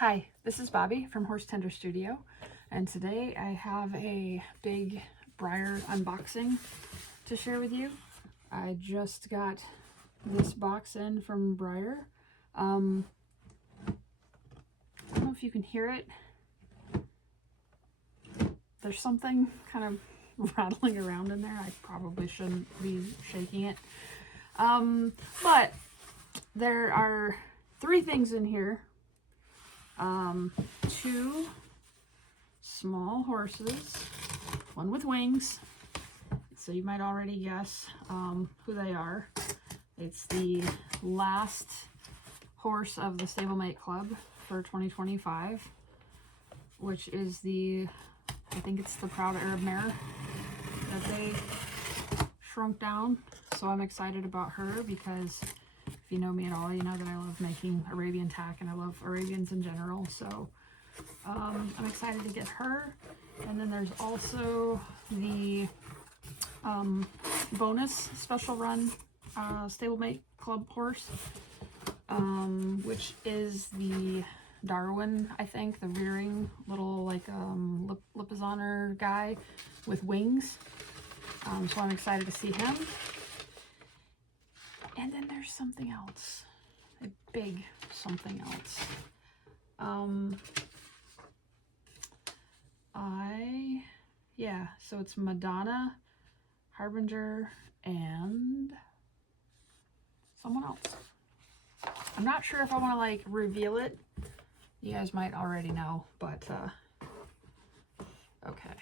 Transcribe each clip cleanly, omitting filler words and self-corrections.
Hi, this is Bobby from Horse Tender Studio, and today I have a big Breyer unboxing to share with you. I just got this box in from Breyer. I don't know if you can hear it. There's something kind of rattling around in there. I probably shouldn't be shaking it. But there are 3 things in here. 2 small horses, one with wings, so you might already guess who they are. It's the last horse of the Stablemate Club for 2025, which is I think it's the Proud Arab mare that they shrunk down. So I'm excited about her because if you know me at all, you know that I love making Arabian tack and I love Arabians in general. So I'm excited to get her. And then there's also the bonus special run Stablemate Club horse, which is the Darwin, I think, the rearing little like Lipizzaner guy with wings. So I'm excited to see him. And then there's something else, a big something else. So it's Madonna, Harbinger, and someone else. I'm not sure if I want to like reveal it. You guys might already know, but okay.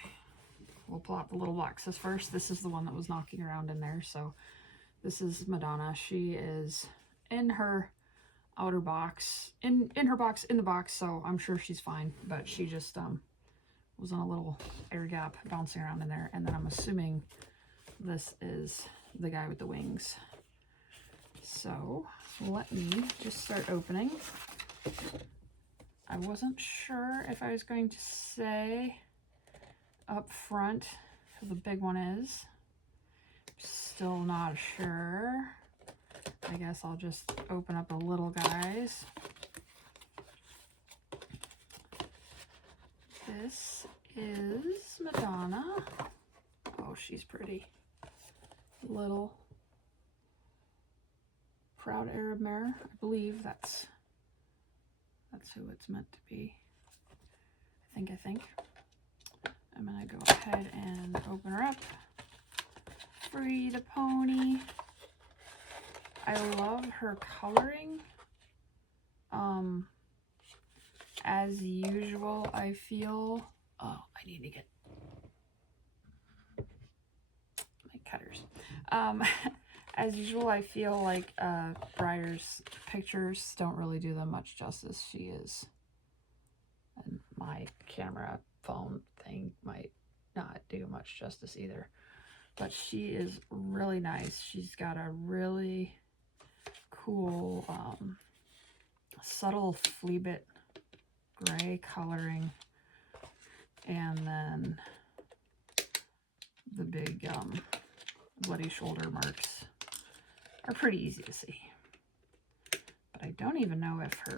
We'll pull out the little boxes first. This is the one that was knocking around in there. So this is Madonna. She is in her outer box, in her box, in the box, so I'm sure she's fine, but she just was on a little air gap bouncing around in there. And then I'm assuming this is the guy with the wings. So let me just start opening. I wasn't sure if I was going to say up front who the big one is. Still not sure. I guess I'll just open up the little guys. This is Madonna. Oh, she's pretty. Little Proud Arab mare. I believe that's who it's meant to be. I think. I'm gonna go ahead and open her up. Free the pony. I love her coloring. As usual, I feel, I need to get my cutters. As usual, I feel like Breyer's pictures don't really do them much justice. She is, and my camera phone thing might not do much justice either. But she is really nice. She's got a really cool, subtle flea bit gray coloring, and then the big bloody shoulder marks are pretty easy to see. But I don't even know if her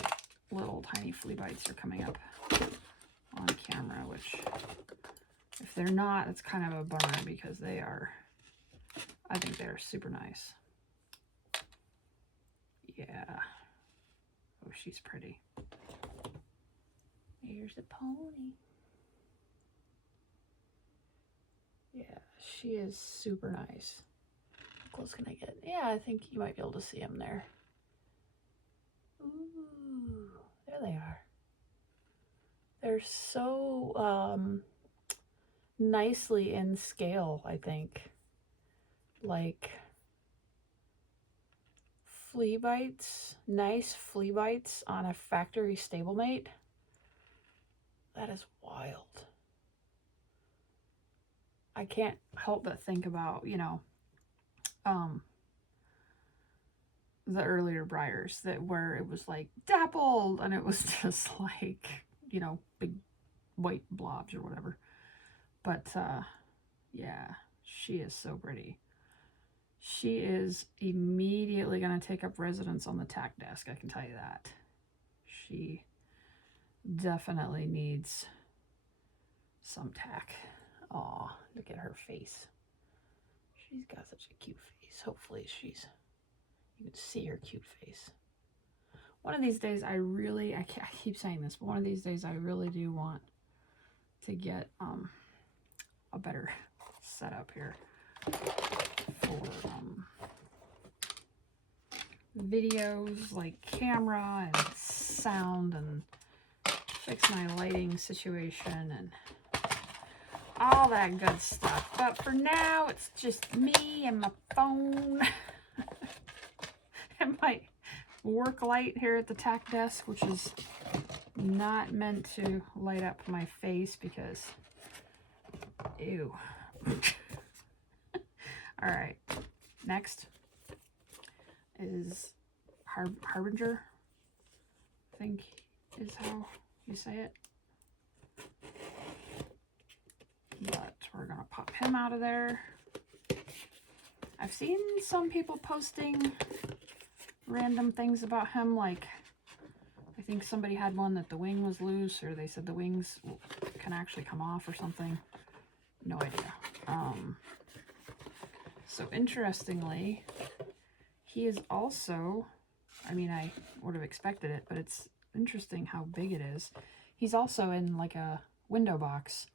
little tiny flea bites are coming up on camera, which if they're not, it's kind of a bummer because they are, I think they're super nice. Yeah. Oh, she's pretty. Here's the pony. Yeah, she is super nice. How close can I get? Yeah, I think you might be able to see them there. Ooh, there they are. They're so nicely in scale, I think. Like flea bites, nice flea bites on a factory stablemate. That is wild. I can't help but think about, you know, the earlier Breyers where it was like dappled and it was just like, you know, big white blobs or whatever. But yeah, she is so pretty. She is immediately going to take up residence on the tack desk, I can tell you that. She definitely needs some tack. Aw, look at her face. She's got such a cute face. Hopefully you can see her cute face. One of these days I keep saying this, but one of these days I really do want to get a better setup here for videos, like camera and sound, and fix my lighting situation and all that good stuff. But for now, it's just me and my phone and my work light here at the tack desk, which is not meant to light up my face because, ew. All right, next is Harbinger, I think is how you say it. But we're gonna pop him out of there. I've seen some people posting random things about him, like I think somebody had one that the wing was loose, or they said the wings can actually come off or something. No idea. So interestingly, he is also, I mean, I would have expected it, but it's interesting how big it is. He's also in like a window box,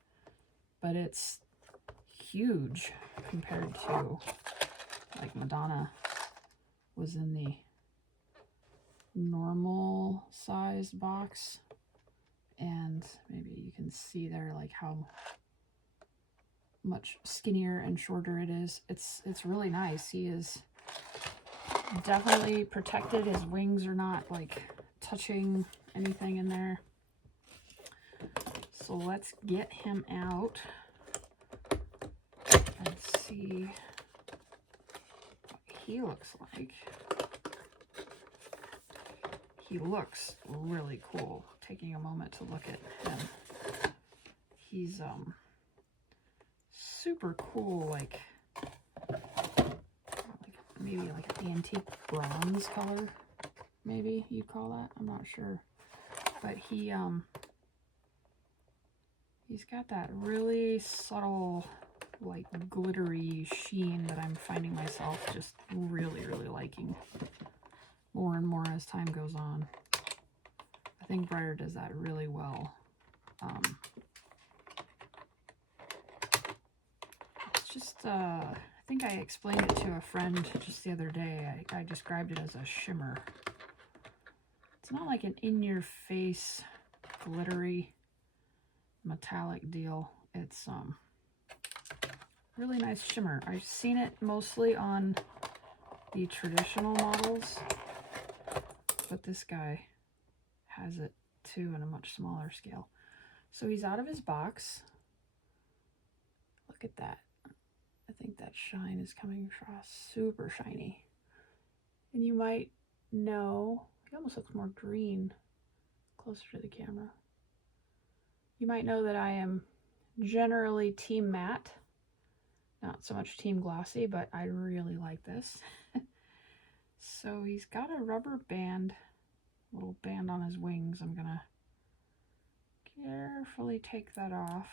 but it's huge compared to like Madonna was in the normal size box. And maybe you can see there like how much skinnier and shorter it is. It's really nice. He is definitely protected. His wings are not like touching anything in there. So let's get him out and see what he looks like. He looks really cool. Taking a moment to look at him. He's super cool, like maybe like an antique bronze color, maybe you'd call that. I'm not sure. But he's got that really subtle, like glittery sheen that I'm finding myself just really, really liking more and more as time goes on. I think Breyer does that really well. It's just, I think I explained it to a friend just the other day. I described it as a shimmer. It's not like an in-your-face, glittery, metallic deal. It's really nice shimmer. I've seen it mostly on the traditional models, but this guy has it too in a much smaller scale. So he's out of his box. Look at that. I think that shine is coming across super shiny. And you might know, he almost looks more green closer to the camera. You might know that I am generally team matte, not so much team glossy, but I really like this. So he's got a rubber band, little band on his wings. I'm gonna carefully take that off.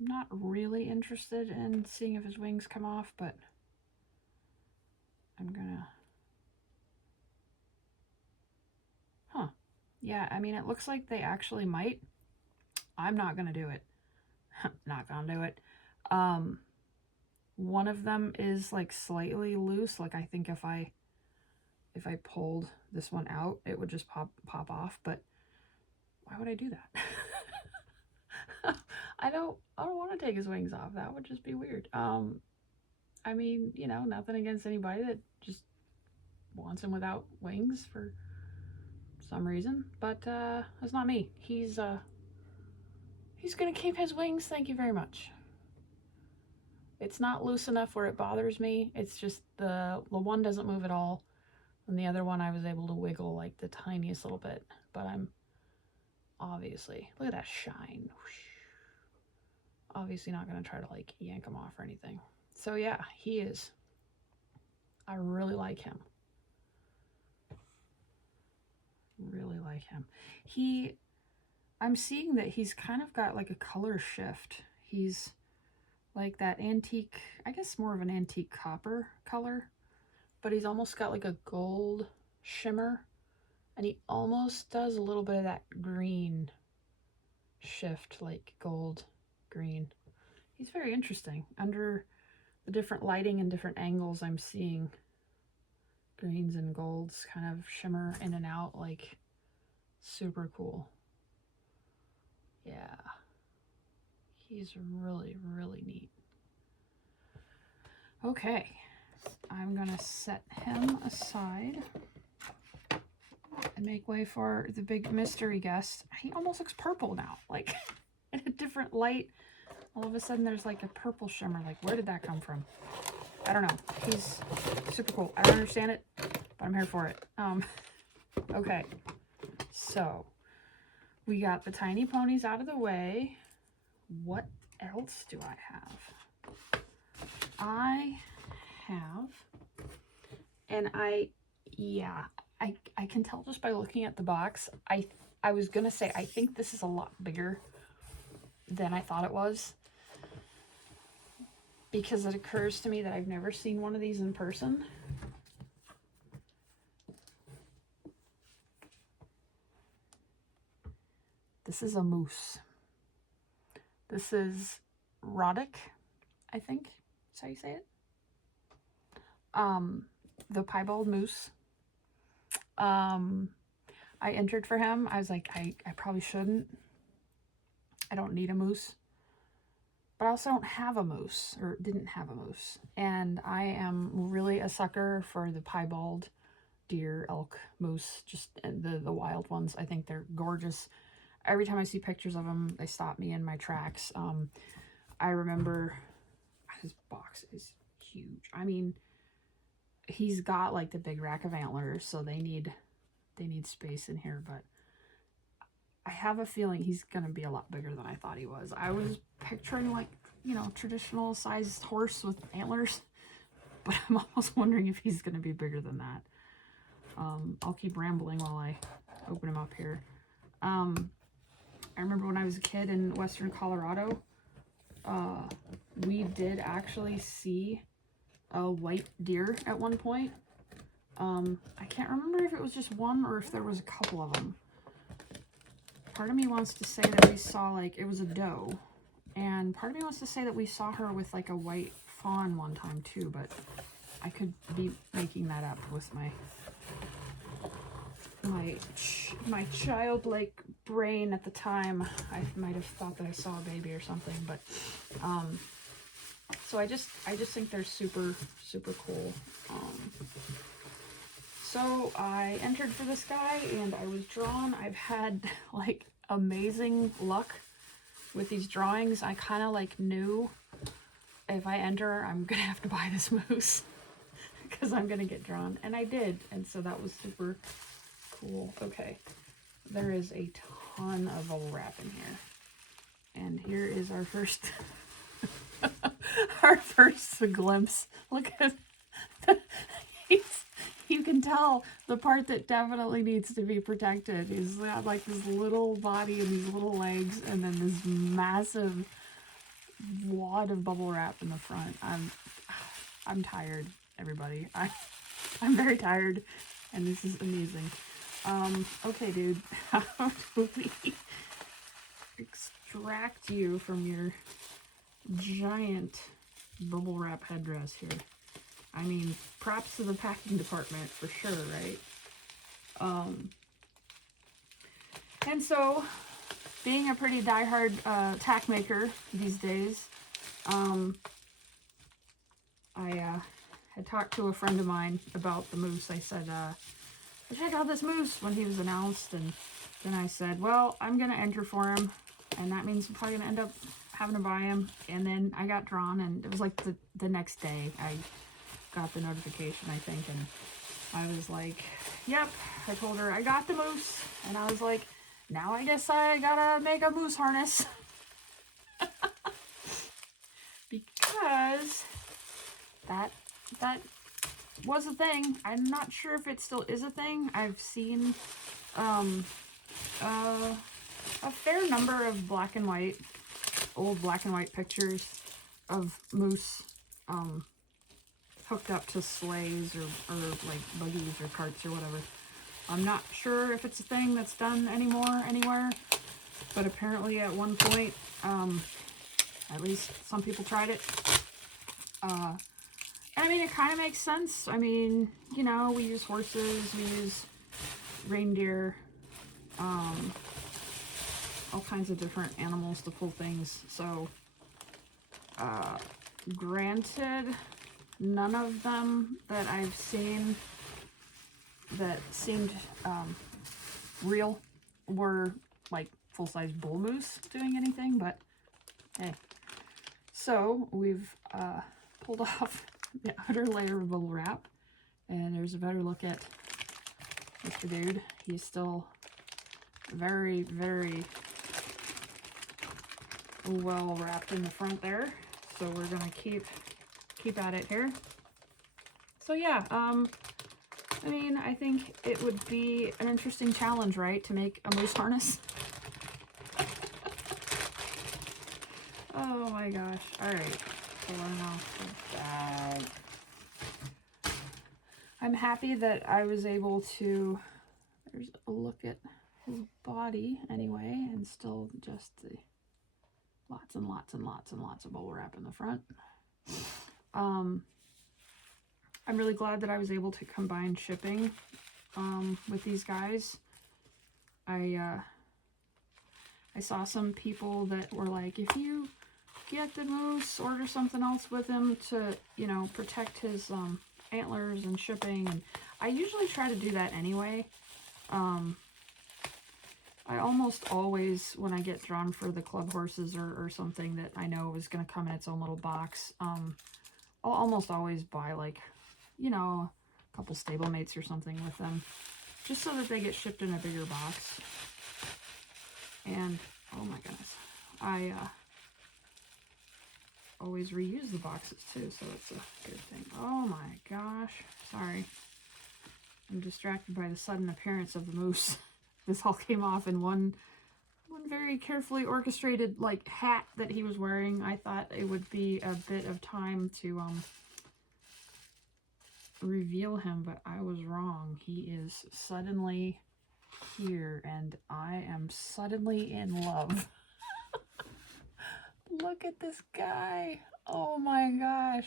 I'm not really interested in seeing if his wings come off, but I'm gonna... Yeah, I mean, it looks like they actually might. I'm not gonna do it. Not gonna do it. One of them is like slightly loose. Like I think if I pulled this one out, it would just pop off. But why would I do that? I don't want to take his wings off. That would just be weird. I mean, you know, nothing against anybody that just wants him without wings for some reason, but that's not me. He's gonna keep his wings. Thank you very much. It's not loose enough where it bothers me. It's just the one doesn't move at all, and the other one I was able to wiggle like the tiniest little bit. But I'm obviously, look at that shine. Obviously not gonna try to like yank him off or anything. So yeah, he is. I really like him. like him. I'm seeing that he's kind of got like a color shift. He's like that antique, I guess more of an antique copper color, but he's almost got like a gold shimmer, and he almost does a little bit of that green shift, like gold, green. He's very interesting. Under the different lighting and different angles, I'm seeing greens and golds kind of shimmer in and out, like super cool. Yeah, he's really, really neat. Okay, I'm gonna set him aside and make way for the big mystery guest. He almost looks purple now, like in a different light. All of a sudden there's like a purple shimmer. Like, where did that come from? I don't know. He's super cool. I don't understand it, but I'm here for it. Okay, so we got the tiny ponies out of the way. What else do I have? I have, and I can tell just by looking at the box. I was gonna say, I think this is a lot bigger than I thought it was, because it occurs to me that I've never seen one of these in person. This is a moose. This is Roddick, I think that's how you say it. The piebald moose. I entered for him. I was like, I probably shouldn't. I don't need a moose. But I also don't have a moose, or didn't have a moose. And I am really a sucker for the piebald deer, elk, moose, just the wild ones. I think they're gorgeous. Every time I see pictures of them, they stop me in my tracks. I remember, his box is huge. I mean, he's got like the big rack of antlers, so they need space in here, but I have a feeling he's gonna be a lot bigger than I thought he was. I was picturing like, you know, traditional sized horse with antlers, but I'm almost wondering if he's gonna be bigger than that. I'll keep rambling while I open him up here. I remember when I was a kid in western Colorado, we did actually see a white deer at one point. I can't remember if it was just one or if there was a couple of them. Part of me wants to say that we saw, like, it was a doe, and part of me wants to say that we saw her with like a white fawn one time too, but I could be making that up with my childlike brain at the time. I might have thought that I saw a baby or something, but so I just think they're super, super cool. So I entered for this guy and I was drawn. I've had like amazing luck with these drawings. I kind of like knew if I enter, I'm gonna have to buy this moose because I'm gonna get drawn, and I did, and so that was super cool. Okay, there is a ton of bubble wrap in here, and here is our first our first glimpse. Look at you can tell the part that definitely needs to be protected is like this little body and these little legs, and then this massive wad of bubble wrap in the front. I'm tired, everybody. I'm very tired, and this is amazing. Okay, dude, how do we extract you from your giant bubble wrap headdress here? I mean, props to the packing department for sure, right? And so, being a pretty diehard tack maker these days, I had talked to a friend of mine about the moose. I said, check out this moose when he was announced, and then I said, well, I'm going to enter for him, and that means I'm probably going to end up having to buy him. And then I got drawn, and it was like the next day I got the notification, I think, and I was like, yep. I told her I got the moose, and I was like, now I guess I gotta make a moose harness. Because that was a thing. I'm not sure if it still is a thing. I've seen a fair number of black and white, old black and white pictures of moose hooked up to sleighs or like buggies or carts or whatever. I'm not sure if it's a thing that's done anymore anywhere, but apparently at one point, at least some people tried it. And I mean, it kind of makes sense. I mean, you know, we use horses, we use reindeer, all kinds of different animals to pull things. So, granted, none of them that I've seen that seemed real were like full-size bull moose doing anything, but hey. So we've pulled off the outer layer of bubble wrap, and there's a better look at Mr. Dude. He's still very, very well wrapped in the front there, so we're gonna keep at it here. So yeah, I mean, I think it would be an interesting challenge, right, to make a moose harness. Oh my gosh. Alright, pulling off the bag. I'm happy that I was able to, there's a look at his body anyway, and still just the lots and lots and lots and lots of bubble wrap in the front. I'm really glad that I was able to combine shipping with these guys. I saw some people that were like, if you get the moose, order something else with him to, you know, protect his antlers and shipping. And I usually try to do that anyway. I almost always, when I get drawn for the club horses or something that I know is going to come in its own little box, I'll almost always buy, like, you know, a couple stablemates or something with them, just so that they get shipped in a bigger box. And, oh my goodness, I always reuse the boxes too, so it's a good thing. Oh my gosh, sorry. I'm distracted by the sudden appearance of the moose. This all came off in one very carefully orchestrated, like, hat that he was wearing. I thought it would be a bit of time to reveal him, but I was wrong. He is suddenly here, and I am suddenly in love. Look at this guy. Oh my gosh.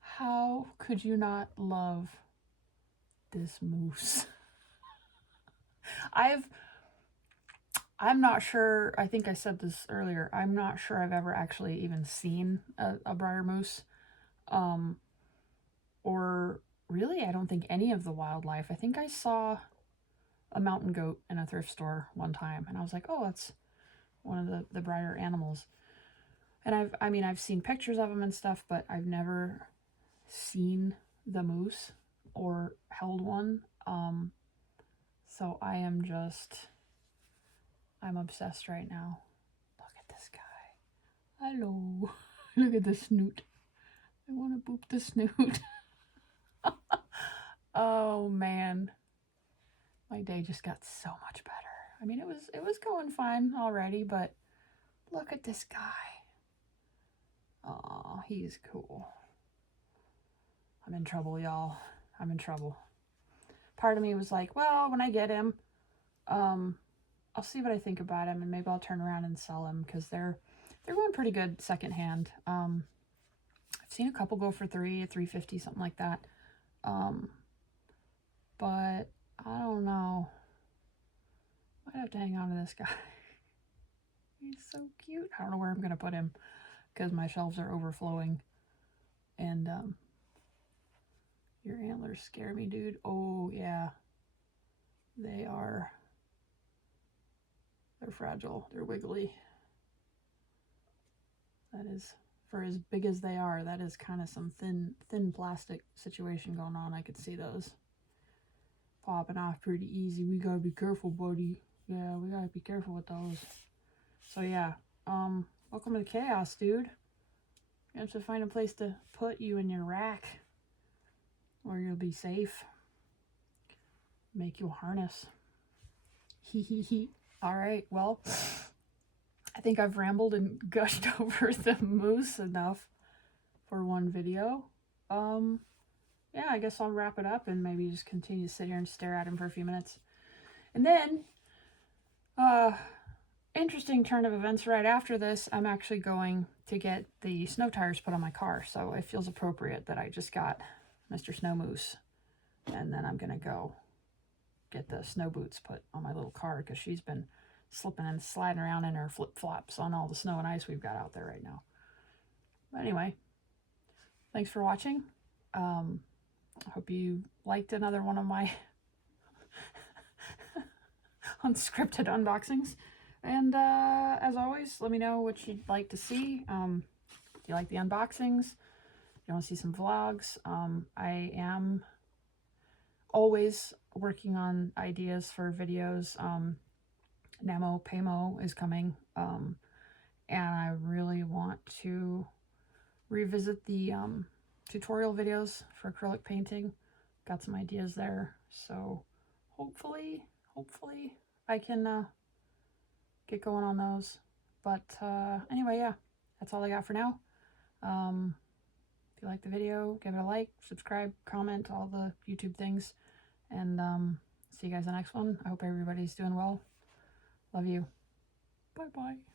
How could you not love this moose? I'm not sure, I think I said this earlier, I'm not sure I've ever actually even seen a Breyer moose. Or really, I don't think any of the wildlife. I think I saw a mountain goat in a thrift store one time, and I was like, oh, that's one of the Breyer animals. And I've seen pictures of them and stuff, but I've never seen the moose or held one. So I'm obsessed right now. Look at this guy. Hello. Look at the snoot. I want to boop the snoot. Oh man. My day just got so much better. I mean, it was going fine already, but look at this guy. Aw, he's cool. I'm in trouble, y'all. I'm in trouble. Part of me was like, well, when I get him, I'll see what I think about him, and maybe I'll turn around and sell him, because they're going pretty good secondhand. I've seen a couple go for $350, something like that. But I don't know. Might have to hang on to this guy. He's so cute. I don't know where I'm gonna put him, because my shelves are overflowing. And your antlers scare me, dude. Oh yeah, they're fragile. They're wiggly. That is, for as big as they are, that is kind of some thin plastic situation going on. I could see those popping off pretty easy. We gotta be careful, buddy. Yeah, we gotta be careful with those. So yeah, welcome to the chaos, dude. You have to find a place to put you in your rack where you'll be safe. Make you a harness. Hee hee hee. All right, well, I think I've rambled and gushed over the moose enough for one video. Yeah, I guess I'll wrap it up and maybe just continue to sit here and stare at him for a few minutes. And then, interesting turn of events right after this, I'm actually going to get the snow tires put on my car. So it feels appropriate that I just got Mr. Snow Moose. And then I'm going to go get the snow boots put on my little car because she's been slipping and sliding around in her flip-flops on all the snow and ice we've got out there right now. But anyway, thanks for watching. I hope you liked another one of my unscripted unboxings. And as always, let me know what you'd like to see. Do you like the unboxings? Do you want to see some vlogs? I am always working on ideas for videos. Namo Pamo is coming. And I really want to revisit the tutorial videos for acrylic painting. Got some ideas there, so hopefully I can get going on those. But anyway, yeah, that's all I got for now. If you like the video, give it a like, subscribe, comment, all the YouTube things, and see you guys in the next one. I hope everybody's doing well. Love you. Bye bye.